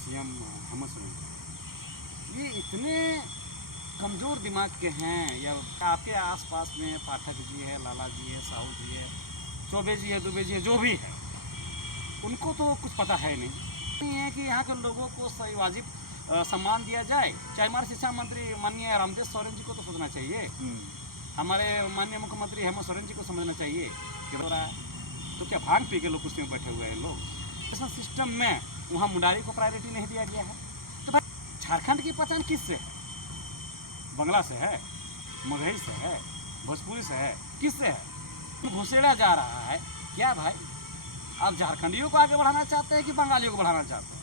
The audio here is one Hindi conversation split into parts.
सीएम हेमंत सोरेन ये इतने कमज़ोर दिमाग के हैं, या आपके आसपास में पाठक जी है, लाला जी है, साहू जी है, चौबे जी है, दुबे जी है, जो भी है उनको तो कुछ पता है नहीं है कि यहाँ के लोगों को सही वाजिब सम्मान दिया जाए। चाहे हमारे शिक्षा मंत्री माननीय रामदेव सोरेन जी को तो सोचना चाहिए, हमारे माननीय मुख्यमंत्री हेमंत सोरेन जी को समझना चाहिए कि हो रहा है तो क्या भांग पी के लोग कुर्सी में बैठे हुए हैं लोग। इस सिस्टम में वहाँ मुंडारी को प्रायोरिटी नहीं दिया गया है। तो भाई झारखंड की पहचान किससे है? बंगला से है, मगही से है, भोजपुरी से है, किससे है? घुसेड़ा जा रहा है क्या भाई? आप झारखंडियों को आगे बढ़ाना चाहते हैं कि बंगालियों को बढ़ाना चाहते हैं?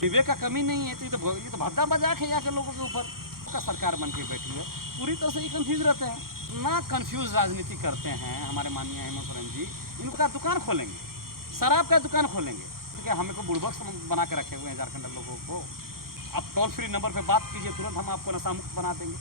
विवेक का कमी नहीं है तो ये तो भद्दा मजाक है यहाँ के लोगों के ऊपर। का सरकार बन के बैठी है, पूरी तरह से ही कंफ्यूज रहते हैं ना, कंफ्यूज राजनीति करते हैं हमारे माननीय हेमंत सोरेन जी। इनका दुकान खोलेंगे, शराब का दुकान खोलेंगे, तो क्या हमें को बुड़बक बना के रखे हुए हैं झारखंड लोगों को। आप टोल फ्री नंबर पे बात कीजिए, तुरंत हम आपको नशा मुक्त बना देंगे।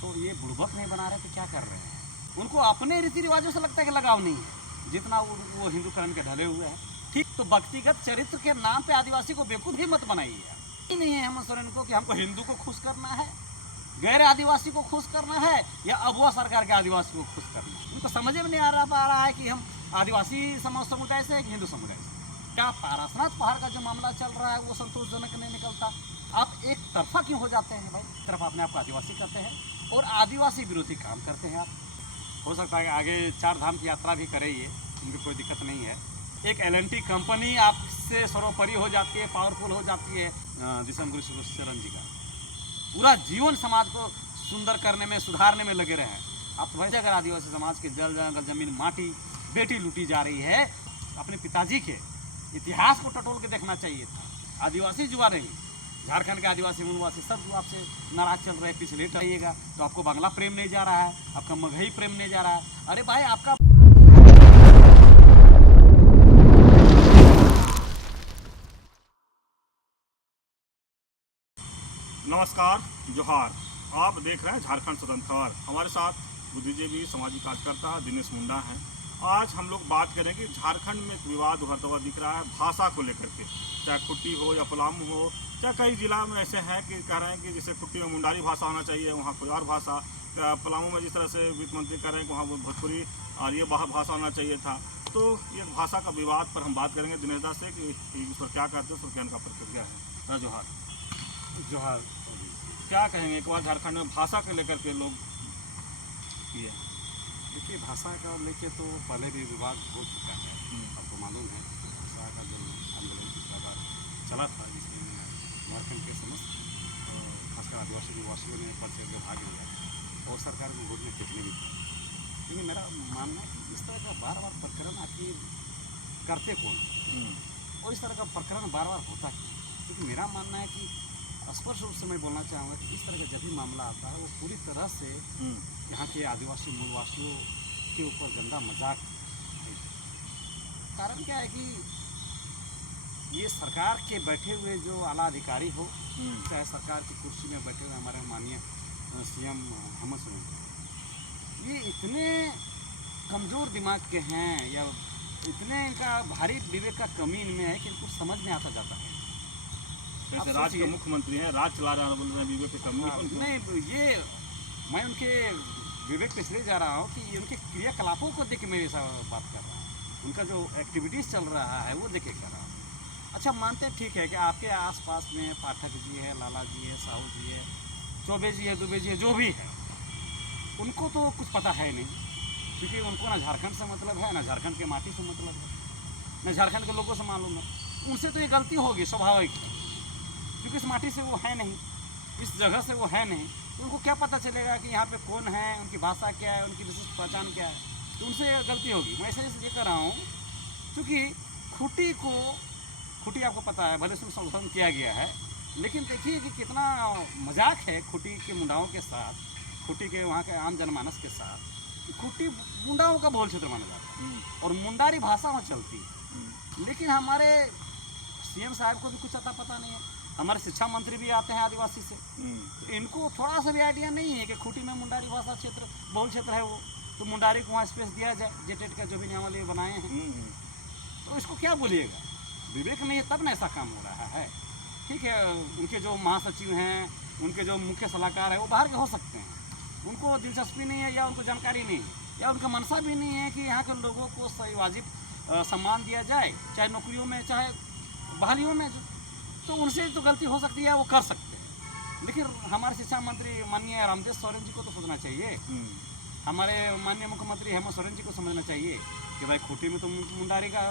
तो ये बुड़बक नहीं बना रहे तो क्या कर रहे हैं? उनको अपने रीति रिवाजों से लगता है कि लगाव नहीं है, जितना वो हिंदुकरण के ढले हुए हैं। ठीक, तो व्यक्तिगत चरित्र के नाम पे आदिवासी को बेवकूफ़ ही मत बनाइए। नहीं है हेमंत सोरेन को कि हमको हिंदू को खुश करना है, गैर आदिवासी को खुश करना है, या अबुआ सरकार के आदिवासी को खुश करना है। उनको समझ में नहीं आ रहा है कि हम आदिवासी समुदाय से कि हिंदू समुदाय से। क्या पारसनाथ पहाड़ का जो मामला चल रहा है वो संतोषजनक नहीं निकलता? आप एक तरफा क्यों हो जाते हैं भाई? तरफ अपने आप को आदिवासी करते हैं और आदिवासी विरोधी काम करते हैं आप। हो सकता है कि आगे 4 धाम की यात्रा भी करे, ये उनकी कोई दिक्कत नहीं है। एक LNT कंपनी आपसे सर्वोपरि हो जाती है, पावरफुल हो जाती है। दिसम गुरु शरण जी का पूरा जीवन समाज को सुंदर करने में, सुधारने में लगे रहे हैं। आप तो वैसे अगर आदिवासी समाज के जल जंगल जमीन माटी बेटी लूटी जा रही है, अपने पिताजी के इतिहास को टटोल के देखना चाहिए था। आदिवासी जुआ नहीं, झारखंड के आदिवासी मूलवासी सब जो आपसे नाराज चल रहे हैं, पीछे लेट रहिएगा। तो आपको बांग्ला प्रेम नहीं जा रहा है, आपका मगही प्रेम नहीं जा रहा है। अरे भाई आपका नमस्कार, जोहार। आप देख रहे हैं झारखंड स्वतंत्र। हमारे साथ बुद्धिजीवी सामाजिक कार्यकर्ता दिनेश मुंडा हैं। आज हम लोग बात करेंगे झारखंड में एक विवाद उभरता हुआ दिख रहा है भाषा को लेकर के, चाहे खुट्टी हो या पलामू हो, चाहे कई जिला में ऐसे हैं कि कह रहे हैं कि जैसे खुट्टी में मुंडारी भाषा होना चाहिए, वहाँ कोई और भाषा। पलामू में जिस तरह से वित्त मंत्री कह रहे हैं कि वहाँ भोजपुरी और ये भाषा होना चाहिए था। तो ये भाषा का विवाद पर हम बात करेंगे दिनेश दा से कि इस पर क्या कहते हैं, उस पर क्या इनका प्रतिक्रिया है। जोहार। जोहार। क्या कहेंगे एक बार झारखंड में भाषा को लेकर के लोग किए? देखिए, भाषा का लेके तो पहले भी विवाद हो चुका है, आपको मालूम है। भाषा का जो आंदोलन पिछला बार चला था, जिसमें झारखंड के समस्त खासकर आदिवासी निवासियों ने पद से भाग लिया और सरकार को वोट में टिकने भी था। लेकिन मेरा मानना है कि इस तरह का बार बार प्रकरण आखिर करते कौन, और इस तरह का प्रकरण बार बार होता क्यों? क्योंकि मेरा मानना है कि स्पष्ट रूप से मैं बोलना चाहूँगा कि इस तरह का जब भी मामला आता है वो पूरी तरह से यहाँ के आदिवासी मूलवासियों के ऊपर गंदा मजाक है। कारण क्या है कि ये सरकार के बैठे हुए जो आला अधिकारी हो, चाहे सरकार की कुर्सी में बैठे हुए हमारे माननीय सीएम हेमंत सोरेन, ये इतने कमज़ोर दिमाग के हैं, या इतने इनका भारी विवेक का कमी इनमें है कि इनको समझ में आता जाता है। जैसे राज्य के मुख्यमंत्री हैं, राज चला रहे हैं, बोल रहे हैं विवेक की कमी। नहीं, ये मैं उनके विवेक पे इसलिए जा रहा हूँ कि ये उनके क्रियाकलापों को देख के मैं ऐसा बात कर रहा हूँ। उनका जो एक्टिविटीज़ चल रहा है वो देख के कर रहा हूँ। अच्छा, मानते हैं ठीक है कि आपके आसपास में पाठक जी है, लाला जी है, साहू जी है, चौबे जी है, दुबे जी है, जो भी है उनको तो कुछ पता है नहीं, क्योंकि उनको ना झारखंड से मतलब है, ना झारखंड के माटी से मतलब है, ना झारखंड के लोगों से मालूम है। उनसे तो ये गलती होगी स्वाभाविक, क्योंकि इस माटी से वो है नहीं, इस जगह से वो है नहीं, तो उनको क्या पता चलेगा कि यहाँ पे कौन है, उनकी भाषा क्या है, उनकी विशिष्ट पहचान क्या है। तो उनसे गलती होगी। मैं इसलिए कर रहा हूँ क्योंकि खुटी आपको पता है, भले उसमें संशोधन किया गया है, लेकिन देखिए कि कितना मजाक है खुटी के मुंडाओं के साथ, खुटी के वहाँ के आम जनमानस के साथ। खुटी मुंडाओं का बहुल क्षेत्र माना जाता है और मुंडारी भाषा वहाँ चलती है। लेकिन हमारे सीएम साहब को भी कुछ अता पता नहीं है। हमारे शिक्षा मंत्री भी आते हैं आदिवासी से, तो इनको थोड़ा सा भी आइडिया नहीं है कि खुटी में मुंडारी भाषा क्षेत्र बहुल क्षेत्र है वो, तो मुंडारी को वहाँ स्पेस दिया जाए। जेटेट का जो भी नियमावली बनाए हैं, तो इसको क्या बोलिएगा? विवेक नहीं है तब ना ऐसा काम हो रहा है। ठीक है, उनके जो महासचिव हैं, उनके जो मुख्य सलाहकार हैं, वो बाहर के हो सकते हैं, उनको दिलचस्पी नहीं है या उनको जानकारी नहीं है या उनका मनसा भी नहीं है कि यहाँ के लोगों को सही वाजिब सम्मान दिया जाए, चाहे नौकरियों में चाहे बहालियों में। तो उनसे तो गलती हो सकती है, वो कर सकते हैं, लेकिन हमारे शिक्षा मंत्री माननीय रामदेव सोरेन जी को तो सोचना चाहिए, हमारे माननीय मुख्यमंत्री हेमंत सोरेन जी को समझना चाहिए कि भाई खूंटी में तो मुंडारी का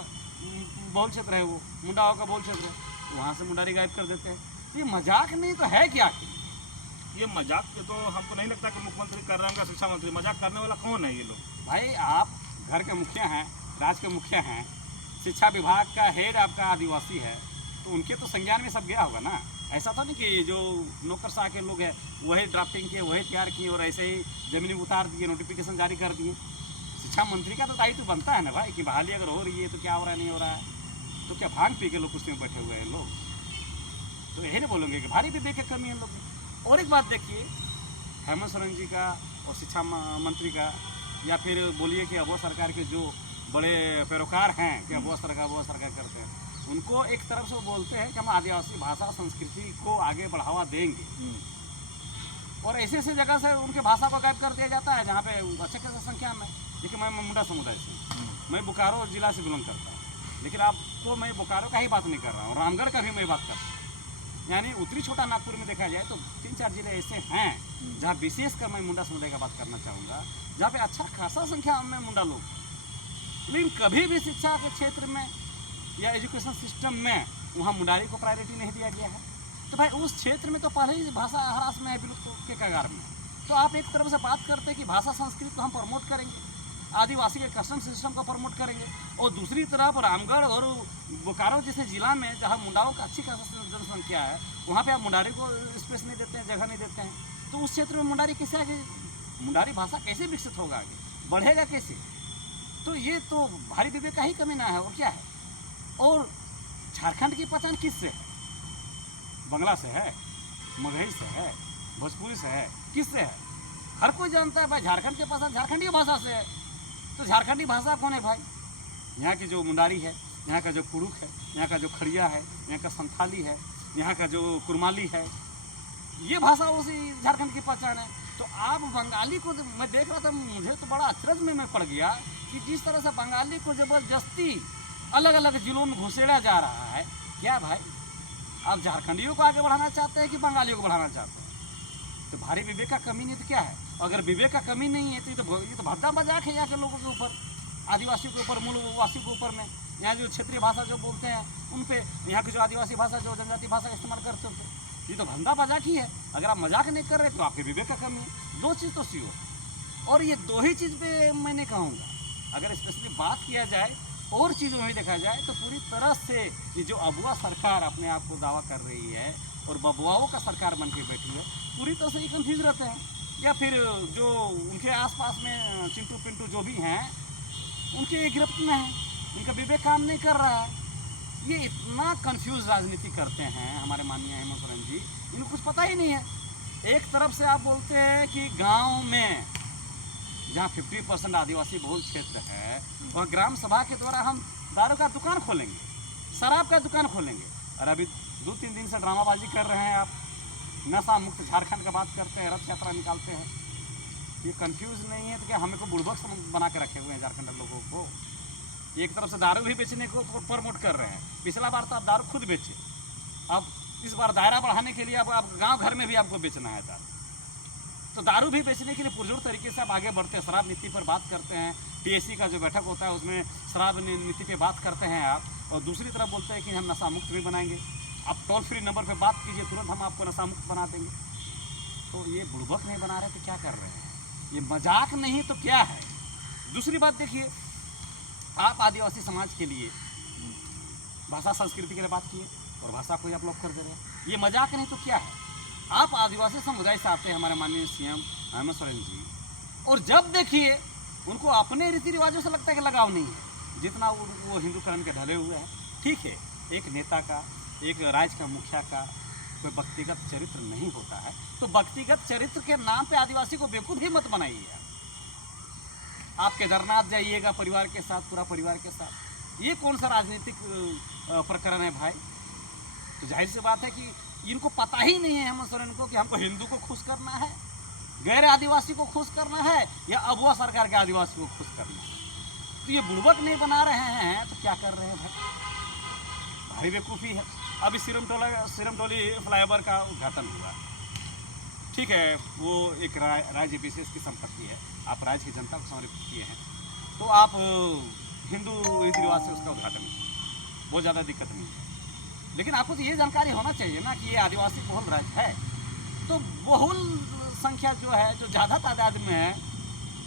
बहुल क्षेत्र है, वो मुंडाओं का बहुल क्षेत्र है, तो वहाँ से मुंडारी गायब कर देते हैं। ये मजाक नहीं तो है क्या? ये मजाक के तो हमको नहीं लगता कि मुख्यमंत्री कर रहे होंगे, शिक्षा मंत्री। मजाक करने वाला कौन है ये लोग? भाई आप घर के मुखिया हैं, राज्य के मुखिया हैं, शिक्षा विभाग का हेड आपका आदिवासी है, तो उनके तो संज्ञान में सब गया होगा ना। ऐसा था नहीं कि जो नौकरशाह के लोग हैं वही ड्राफ्टिंग किए, वही तैयार किए और ऐसे ही जमीनी उतार दिए, नोटिफिकेशन जारी कर दिए। शिक्षा मंत्री का तो दायित्व बनता है ना भाई कि बहाली अगर हो रही है तो क्या हो रहा है, नहीं हो रहा है, तो क्या भांग पी के लोग कुर्सी में बैठे हुए हैं लोग? तो यही नहीं बोलेंगे कि भारी विवेक की कमी है लोग में। और एक बात देखिए, हेमंत सोरेन जी का और शिक्षा मंत्री का, या फिर बोलिए कि अबुआ सरकार के जो बड़े पैरोकार हैं कि अबुआ सरकार करते हैं, उनको एक तरफ से वो बोलते हैं कि हम आदिवासी भाषा संस्कृति को आगे बढ़ावा देंगे, और ऐसे ऐसे जगह से उनके भाषा को गायब कर दिया जाता है जहाँ पे अच्छे खासी संख्या में। देखिए मैं मुंडा समुदाय से, मैं बोकारो जिला से बिलोंग करता हूँ, लेकिन आपको मैं बोकारो का ही बात नहीं कर रहा हूँ, रामगढ़ का भी मैं बात करता हूँ। यानी उत्तरी छोटा नागपुर में देखा जाए तो 3-4 जिले ऐसे हैं जहाँ विशेषकर मैं मुंडा समुदाय का बात करना चाहूँगा, जहाँ पे अच्छा खासा संख्या में मुंडा लोग, लेकिन कभी भी शिक्षा के क्षेत्र में या एजुकेशन सिस्टम में वहाँ मुंडारी को प्रायोरिटी नहीं दिया गया है। तो भाई उस क्षेत्र में तो पहले ही भाषा ह्रास में है, विलुप्त के कगार में। तो आप एक तरफ से बात करते हैं कि भाषा संस्कृति को हम प्रमोट करेंगे, आदिवासी के कस्टम सिस्टम को प्रमोट करेंगे, और दूसरी तरफ रामगढ़ और बोकारो जैसे जिला में जहाँ मुंडाओं का अच्छी खासी जनसंख्या है, वहाँ पे आप मुंडारी को स्पेस नहीं देते हैं, जगह नहीं देते हैं। तो उस क्षेत्र में मुंडारी कैसे आगे, मुंडारी भाषा कैसे विकसित होगा, आगे बढ़ेगा कैसे? तो ये तो भारी विवेक का ही कमी ना है, और क्या है? और झारखंड की पहचान किससे है? बंगला से है, मगही से है, भोजपुरी से है, किससे है? हर कोई जानता है भाई झारखंड के पहचान झारखंडी भाषा से है। तो झारखंडी भाषा कौन है भाई? यहाँ की जो मुंडारी है, यहाँ का जो कुड़ुक है, यहाँ का जो खड़िया है, यहाँ का संथाली है, यहाँ का जो कुरमाली है, ये भाषा उसी झारखंड की पहचान है। तो आप बंगाली को, मैं देख रहा था, मुझे तो बड़ा अचरज में मैं पड़ गया कि जिस तरह से बंगाली को जबरदस्ती अलग अलग जिलों में घुसेड़ा जा रहा है। क्या भाई आप झारखंडियों को आगे बढ़ाना चाहते हैं कि बंगालियों को बढ़ाना चाहते हैं? तो भारी विवेक का कमी नहीं तो क्या है? अगर विवेक का कमी नहीं है तो ये तो भद्दा मजाक है यहाँ के लोगों के ऊपर, आदिवासियों के ऊपर, मूलवासियों के ऊपर में। यहाँ जो क्षेत्रीय भाषा जो बोलते हैं उन पे, यहाँ की जो आदिवासी भाषा जो जनजाति भाषा का इस्तेमाल करते होते, ये तो भद्दा मजाक ही है। अगर आप मजाक नहीं कर रहे तो आपके विवेक का कमी है। दो चीज़ तो सीओ, और ये दो ही चीज़ पे मैं नहीं कहूँगा। अगर स्पेशली बात किया जाए और चीज़ों में भी देखा जाए तो पूरी तरह से ये जो अबुआ सरकार अपने आप को दावा कर रही है और बबुआओं का सरकार बन के बैठी है, पूरी तरह से ये कंफ्यूज रहते हैं। या फिर जो उनके आसपास में चिंटू पिंटू जो भी हैं, उनके गिरफ्त में हैं, उनका विवेक काम नहीं कर रहा है। ये इतना कंफ्यूज राजनीति करते हैं हमारे माननीय हेमंत सोरेन जी, इनको कुछ पता ही नहीं है। एक तरफ से आप बोलते हैं कि गाँव में जहाँ 50% आदिवासी बहुल क्षेत्र है, वह ग्राम सभा के द्वारा हम दारू का दुकान खोलेंगे, शराब का दुकान खोलेंगे, और अभी 2-3 दिन से ड्रामाबाजी कर रहे हैं आप, नशा मुक्त झारखंड का बात करते हैं, रथ यात्रा निकालते हैं। ये कंफ्यूज नहीं है तो क्या हमें को बुड़बक बना के रखे हुए हैं झारखंड लोगों को? एक तरफ से दारू भी बेचने को प्रमोट कर रहे हैं। पिछला बार तो आप दारू खुद बेचे, अब इस बार दायरा बढ़ाने के लिए आप गाँव घर में भी आपको बेचना है दारू। तो दारू भी बेचने के लिए पुरजोर तरीके से आप आगे बढ़ते हैं, शराब नीति पर बात करते हैं, टीएससी का जो बैठक होता है उसमें शराब नीति पे बात करते हैं आप, और दूसरी तरफ बोलते हैं कि हम नशा मुक्त भी बनाएंगे। आप टोल फ्री नंबर पे बात कीजिए, तुरंत हम आपको नशा मुक्त बना देंगे। तो ये बुड़बक नहीं बना रहे तो क्या कर रहे हैं? ये मजाक नहीं तो क्या है? दूसरी बात देखिए, आप आदिवासी समाज के लिए भाषा संस्कृति के लिए बात किए और भाषा को ही आप लोग कर दे रहे हैं। ये मजाक नहीं तो क्या है? आप आदिवासी समुदाय से आते हैं हमारे माननीय सीएम हेमंत सोरेन जी, और जब देखिए उनको अपने रीति रिवाजों से लगता है कि लगाव नहीं है, जितना वो हिंदूकरण के ढले हुए हैं। ठीक है, एक नेता का, एक राज्य का मुखिया का कोई व्यक्तिगत चरित्र नहीं होता है, तो व्यक्तिगत चरित्र के नाम पे आदिवासी को बेवकूफ़ ही मत बनाइए। आप केदारनाथ जाइएगा परिवार के साथ, पूरा परिवार के साथ, ये कौन सा राजनीतिक प्रकरण है भाई? तो जाहिर सी बात है कि इनको पता ही नहीं है हेमंत सोरेन को कि हमको हिंदू को खुश करना है, गैर आदिवासी को खुश करना है, या अगुआ सरकार के आदिवासी को खुश करना है। तो ये बुड़बक नहीं बना रहे हैं तो क्या कर रहे हैं भाई? भारी बेवकूफ़ी है। अभी सिरमटोली फ्लाईओवर का उद्घाटन हुआ, ठीक है, वो एक राज्य विशेष की संपत्ति है, आप राज्य की जनता को समर्पित किए हैं, तो आप हिंदू रीति रिवाज से उसका उद्घाटन करें, बहुत ज़्यादा दिक्कत नहीं है। लेकिन आपको तो ये जानकारी होना चाहिए ना कि ये आदिवासी बहुल राज्य है, तो बहुल संख्या जो है, जो ज़्यादा तादाद में है,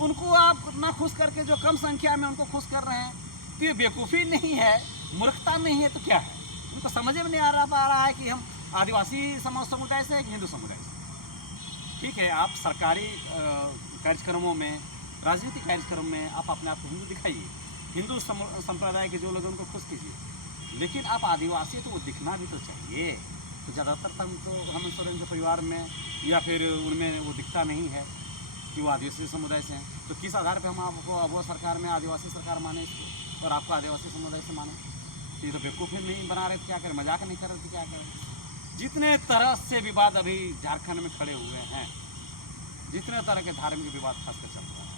उनको आप ना खुश करके जो कम संख्या में उनको खुश कर रहे हैं, तो ये बेवकूफ़ी नहीं है, मूर्खता नहीं है, तो क्या है? उनको समझ में नहीं आ रहा है कि हम आदिवासी समुदाय से कि हिंदू समुदाय से। ठीक है, आप सरकारी कार्यक्रमों में, राजनीतिक कार्यक्रम में आप अपने आप को हिंदू दिखाइए, हिंदू संप्रदाय के जो लोग उनको खुश कीजिए, लेकिन आप आदिवासी तो वो दिखना भी तो चाहिए। तो ज़्यादातर हेमंत सोरेन के परिवार में या फिर उनमें वो दिखता नहीं है कि वो आदिवासी समुदाय से हैं। तो किस आधार पर हम आपको अगुआ सरकार में आदिवासी सरकार माने इसको और आपको आदिवासी समुदाय से माने? तो ये तो बेवकूफ़ी नहीं बना रहे थे, क्या करें, मजाक नहीं कर रहे थे, क्या करें? जितने तरह से विवाद अभी झारखंड में खड़े हुए हैं, जितने तरह के धार्मिक विवाद खासकर चल रहा है,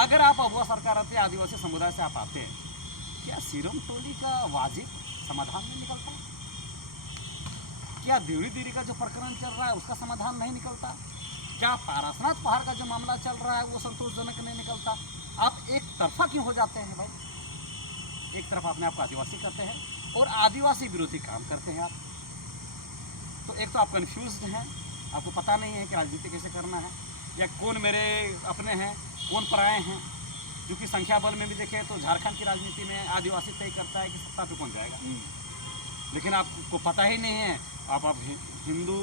अगर आप अगुआ सरकार रहते, आदिवासी समुदाय से आप आते, क्या सिरमटोली का वाजिब समाधान नहीं निकलता? क्या देवड़ी का जो प्रकरण चल रहा है उसका समाधान नहीं निकलता? क्या पारसनाथ पहाड़ का जो मामला चल रहा है वो संतोषजनक नहीं निकलता? आप एक तरफा क्यों हो जाते हैं भाई? एक तरफ अपने आप को आदिवासी करते हैं और आदिवासी विरोधी काम करते हैं आप। तो एक तो आप कन्फ्यूज्ड हैं, आपको पता नहीं है कि राजनीति कैसे करना है, या कौन मेरे अपने हैं, कौन पराए हैं। क्योंकि संख्या बल में भी देखें तो झारखंड की राजनीति में आदिवासी तय करता है कि सत्ता पे कौन जाएगा, लेकिन आपको पता ही नहीं है। आप हिंदू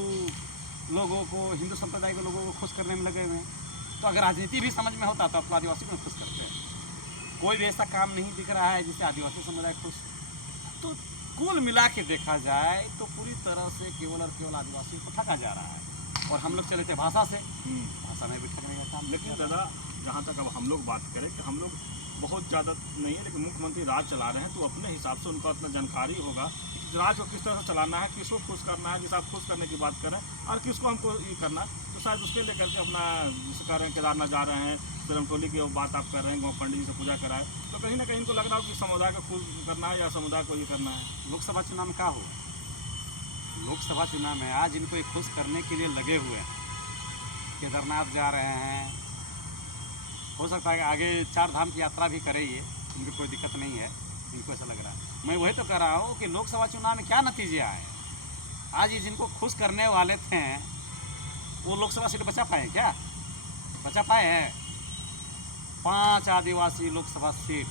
लोगों को, हिंदू संप्रदाय के लोगों को खुश करने में लगे हुए हैं। तो अगर राजनीति भी समझ में होता तो आपको आदिवासी को खुश करते हैं। कोई भी ऐसा काम नहीं दिख रहा है जिससे आदिवासी समुदाय खुश। तो कुल मिला के देखा जाए तो पूरी तरह से केवल और केवल आदिवासियों को ठगा जा रहा है। और हम लोग चले थे भाषा से, भाषा में भी ठगने का काम। लेकिन दादा, जहाँ तक अब हम लोग बात करें कि हम लोग बहुत ज़्यादा नहीं है, लेकिन मुख्यमंत्री राज चला रहे हैं, तो अपने हिसाब से उनको अपना जानकारी होगा राज को किस तरह से चलाना है, किसको खुश करना है, जिसे आप खुश करने की बात करें, और किसको हमको ये करना है। तो शायद उसके लेकर के अपना जिसे कह रहे हैं केदारनाथ जा रहे हैं, सिरमटोली की बात आप कर रहे हैं, गौ पंडित जी से पूजा कराए, तो कहीं ना कहीं इनको लग रहा हो कि समुदाय को खुश करना है या समुदाय को ये करना है। लोकसभा चुनाव में क्या हुआ? लोकसभा चुनाव में आज इनको एक खुश करने के लिए लगे हुए हैं, केदारनाथ जा रहे हैं। हो सकता है कि आगे 4 धाम की यात्रा भी करे, ये उनको कोई दिक्कत नहीं है, इनको ऐसा लग रहा है। मैं वही तो कह रहा हूँ कि लोकसभा चुनाव में क्या नतीजे आए। आज ये जिनको खुश करने वाले थे वो लोकसभा सीट बचा पाए क्या? बचा पाए हैं? 5 आदिवासी लोकसभा सीट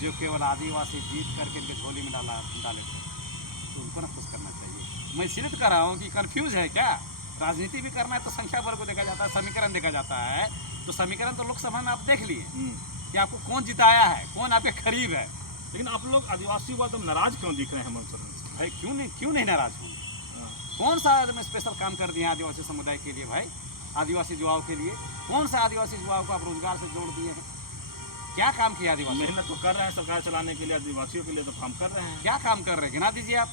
जो केवल आदिवासी जीत करके इनके झोली में डाले थे, तो उनको ना खुश करना चाहिए। मैं इसलिए तो कह रहा हूँ कि कन्फ्यूज है क्या? राजनीति भी करना है तो संख्या बल को देखा जाता है, समीकरण देखा जाता है। तो समीकरण तो लोकसभा में आप देख लिए कि आपको कौन जिताया है, कौन आपके करीब है। लेकिन आप लोग आदिवासी हुआ तो नाराज क्यों दिख रहे हैं हेमंत सोरेन से? भाई क्यों नहीं नाराज होंगे? कौन सा में स्पेशल काम कर दिए आदिवासी समुदाय के लिए भाई? आदिवासी युवाओं के लिए कौन सा आदिवासी युवाओं को आप रोजगार से जोड़ दिए हैं? क्या काम किया आदिवासी? मेहनत तो कर रहे हैं सरकार चलाने के लिए, आदिवासियों के लिए तो काम कर रहे हैं। क्या काम कर रहे हैं गिना दीजिए आप।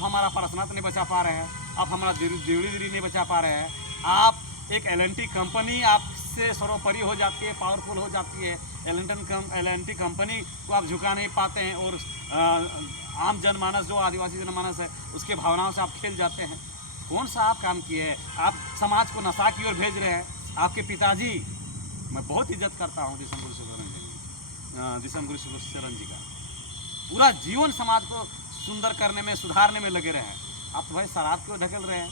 हमारा पारसनाथ नहीं बचा पा रहे हैं, आप हमारा देवड़ी नहीं बचा पा रहे हैं। आप एक L&T कंपनी आपसे सर्वोपरि हो जाती है, पावरफुल हो जाती है। L&T कंपनी को आप झुका नहीं पाते हैं, और आम जनमानस जो आदिवासी जनमानस है उसके भावनाओं से आप खेल जाते हैं। कौन सा आप काम किए हैं? आप समाज को नशा की ओर भेज रहे हैं। आपके पिताजी, मैं बहुत इज्जत करता हूँ दिसम गुरु शरण जी का, पूरा जीवन समाज को सुंदर करने में, सुधारने में लगे रहे हैं। आप तो भाई शराब क्यों ढकेल रहे हैं?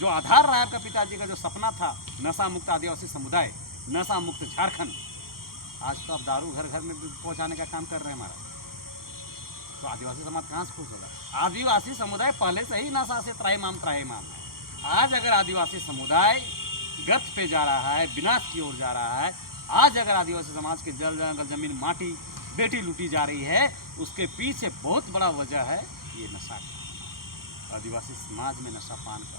जो आधार रहा है आपका पिताजी का, जो सपना था नशा मुक्त आदिवासी समुदाय, नशा मुक्त झारखंड, आज तो आप दारू घर घर में पहुंचाने का काम कर रहे हैं हमारा। तो आदिवासी समाज कहाँ से खुश होगा? आदिवासी समुदाय पहले से ही नशा से त्राहिमाम है। आज अगर आदिवासी समुदाय गर्त पे जा रहा है, विनाश की ओर जा रहा है, आज अगर आदिवासी समाज के जल जंगल जमीन माटी बेटी लूटी जा रही है, उसके पीछे बहुत बड़ा वजह है ये नशा का। आदिवासी समाज में नशा पान का।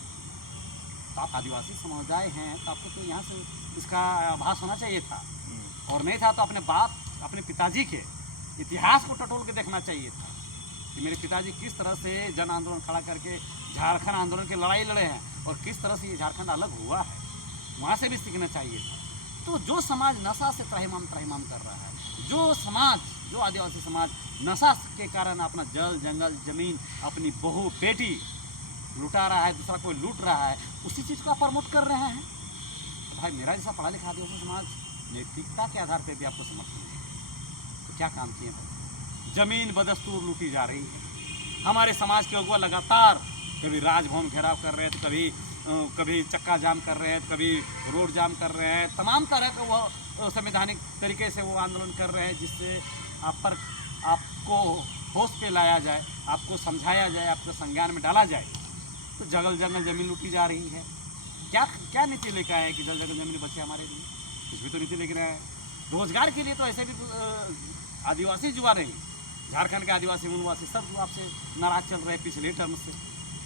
तो आप आदिवासी समुदाय हैं तो आपको तो यहाँ से इसका आभास होना चाहिए था, और नहीं था तो अपने बाप, अपने पिताजी के इतिहास को टटोल के देखना चाहिए था कि मेरे पिताजी किस तरह से जन आंदोलन खड़ा करके झारखंड आंदोलन की लड़ाई लड़े हैं और किस तरह से ये झारखंड अलग हुआ है, वहाँ से भी सीखना चाहिए था। तो जो समाज नशा से त्राहिमाम कर रहा है, जो समाज, जो आदिवासी समाज नशा के कारण अपना जल जंगल जमीन अपनी बहू बेटी लुटा रहा है, दूसरा कोई लूट रहा है, उसी चीज़ को आप प्रमोट कर रहे हैं। तो भाई मेरा जैसा पढ़ा लिखा आदिवासी समाज नैतिकता के आधार पर भी आपको समर्थन देगा। तो क्या काम किए भाई? जमीन बदस्तूर लूटी जा रही है। हमारे समाज के अगुआ लगातार कभी राजभवन घेराव कर रहे हैं, तो कभी चक्का जाम कर रहे हैं, तो कभी रोड जाम कर रहे हैं, तमाम तरह का वो संवैधानिक तरीके से वो आंदोलन कर रहे हैं, जिससे आपको होश पे लाया जाए, आपको समझाया जाए, आपको संज्ञान में डाला जाए। तो जंगल जमीन लूटी जा रही है। क्या नीति लेकर आए कि जंगल जमीन बचे हमारे लिए? कुछ भी तो नीति लेकर आए। रोजगार के लिए तो ऐसे भी आदिवासी युवा नहीं, झारखंड के आदिवासी वनवासी सब आपसे नाराज चल रहे हैं पिछले टर्म से।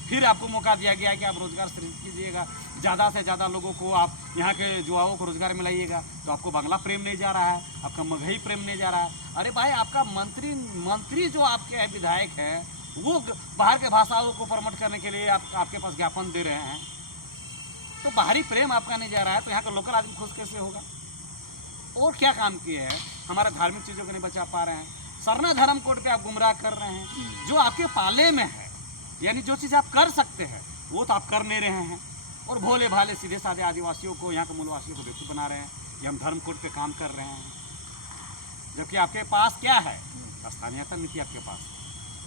फिर आपको मौका दिया गया है कि आप रोजगार सृजित कीजिएगा, ज़्यादा से ज़्यादा लोगों को आप यहाँ के युवाओं को रोजगार में लाइएगा। तो आपको बांग्ला प्रेम नहीं जा रहा है, आपका मगही प्रेम नहीं जा रहा है। अरे भाई, आपका मंत्री जो आपके है, विधायक है, वो बाहर के भाषाओं को प्रमोट करने के लिए आपके पास ज्ञापन दे रहे हैं। तो बाहरी प्रेम आपका नहीं जा रहा है, तो यहाँ का लोकल आदमी खुश कैसे होगा? और क्या काम किए हैं? हमारे धार्मिक चीज़ों को नहीं बचा पा रहे हैं। सरना धर्म कोड पे आप गुमराह कर रहे हैं। जो आपके पाले में है, यानी जो चीज़ आप कर सकते हैं वो तो आप कर नहीं रहे हैं, और भोले भाले सीधे साधे आदिवासियों को, यहाँ के मूलवासियों को बेवकूफ़ बना रहे हैं कि हम धर्म कोड पे काम कर रहे हैं। जबकि आपके पास क्या है? स्थानीयता नीति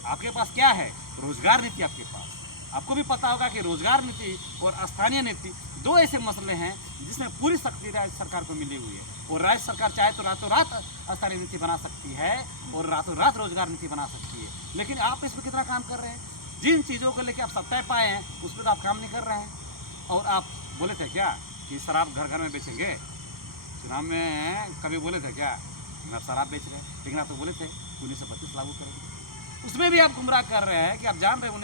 आपके पास क्या है? रोजगार नीति आपके पास। आपको भी पता होगा कि रोजगार नीति और स्थानीय नीति दो ऐसे मसले हैं जिसमें पूरी शक्ति राज्य सरकार को मिली हुई है। और राज्य सरकार चाहे तो रातों रात स्थानीय नीति बना सकती है और रातों रात रोजगार नीति बना सकती है। लेकिन आप इसमें कितना काम कर रहे हैं? जिन चीज़ों को लेकर आप सत्ता पाए हैं उस पर तो आप काम नहीं कर रहे हैं। और आप बोले थे क्या कि शराब घर घर में बेचेंगे? चुनाव में कभी बोले थे क्या ना शराब बेच रहे? लेकिन आप तो बोले थे 1932 लागू करेंगे। उसमें भी आप गुमराह कर रहे हैं कि आप जान रहे हैं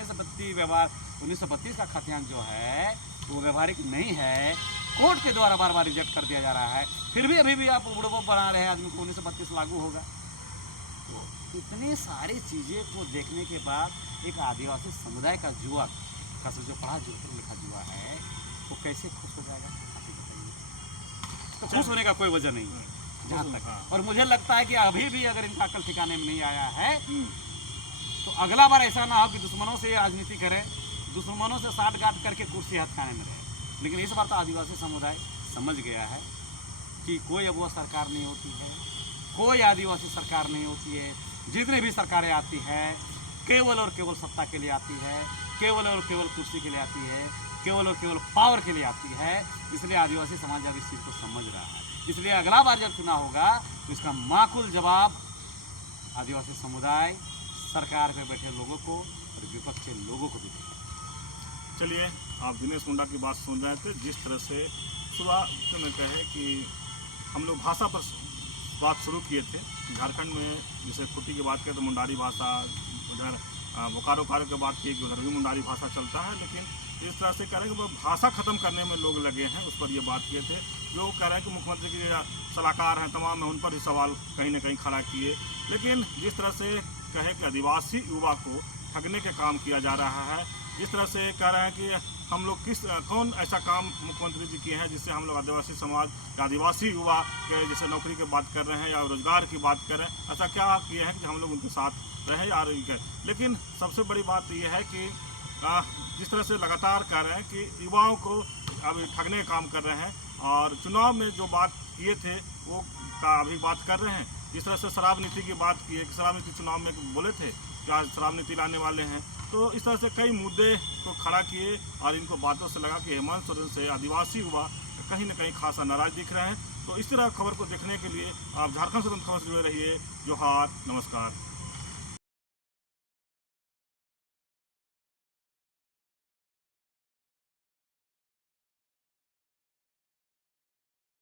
1932 का खतियान जो है वो व्यवहारिक नहीं है, कोर्ट के द्वारा बार बार रिजेक्ट कर दिया जा रहा है। फिर भी अभी भी आप उड़बो बना रहे हैं आदमी को 1932 लागू होगा। तो इतनी सारी चीज़ें को देखने के बाद एक आदिवासी समुदाय का युवा, खासकर जो पढ़ा लिखा युवा है, वो कैसे खुश हो जाएगा? आप ही बताइए। तो खुश होने का कोई वजह नहीं है जहाँ तक। और मुझे लगता है कि अभी भी अगर इनका अकल ठिकाने में नहीं आया है तो अगला बार ऐसा ना हो कि दुश्मनों से राजनीति करें, दुश्मनों से साठ गांठ करके कुर्सी हाथ खाने में रहे। लेकिन इस बार तो आदिवासी समुदाय समझ गया है कि कोई अब वो सरकार नहीं होती है, कोई आदिवासी सरकार नहीं होती है। जितनी भी सरकारें आती है केवल और केवल सत्ता के लिए आती है, केवल और केवल कुर्सी के लिए आती है, केवल और केवल पावर के लिए आती है। इसलिए आदिवासी समाज अब इस चीज़ को समझ रहा है। इसलिए अगला बार जब चुनाव होगा तो इसका माकूल जवाब आदिवासी समुदाय, सरकार पे बैठे लोगों को और विपक्ष के लोगों को भी देगा। चलिए, आप दिनेश मुंडा की बात सुन रहे थे। जिस तरह से शुरुआत में कहे कि हम लोग भाषा पर बात शुरू किए थे। झारखंड में जैसे खुटी की बात करें तो मुंडारी भाषा, उधर बोकारो की बात की कि उधर भी मुंडारी भाषा चलता है। लेकिन इस तरह से कह रहे हैं कि भाषा ख़त्म करने में लोग लगे हैं, उस पर ये बात किए थे। जो कह रहे हैं कि मुख्यमंत्री के सलाहकार हैं तमाम, में उन पर ही सवाल कहीं ना कहीं खड़ा किए। लेकिन जिस तरह से कहे कि आदिवासी युवा को ठगने के काम किया जा रहा है, जिस तरह से कह रहे हैं कि हम लोग कौन ऐसा काम मुख्यमंत्री जी किए हैं जिससे हम लोग आदिवासी समाज या आदिवासी युवा के जैसे नौकरी की बात कर रहे हैं या रोजगार की बात कर रहे हैं, ऐसा क्या किए हैं कि हम लोग उनके साथ रहे या रही है। लेकिन सबसे बड़ी बात यह है कि जिस तरह से लगातार कह रहे हैं कि युवाओं को अभी ठगने का काम कर रहे हैं, और चुनाव में जो बात किए थे वो का अभी बात कर रहे हैं। जिस तरह से शराब नीति की बात की है कि शराब नीति चुनाव में बोले थे कि आज शराब नीति लाने वाले हैं, तो इस तरह से कई मुद्दे को खड़ा किए और इनको बातों से लगा कि हेमंत सोरेन से आदिवासी युवा कहीं ना कहीं खासा नाराज दिख रहे हैं। तो इस तरह खबर को देखने के लिए आप झारखंड स्वतंत्र खबर से जुड़े रहिए। जोहार, नमस्कार।